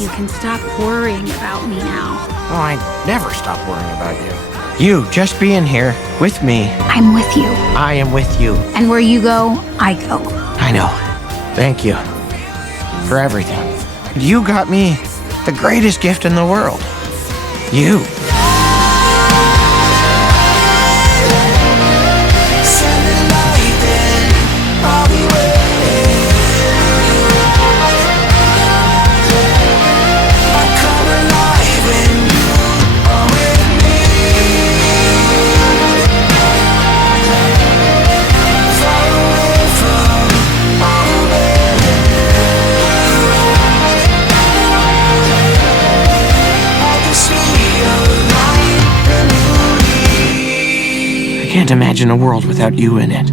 You can stop worrying about me now. Oh, I never stop worrying about you. You just being here with me. I'm with you. I am with you. And where you go, I go. I know. Thank you for everything. You got me the greatest gift in the world. You. I can't imagine a world without you in it.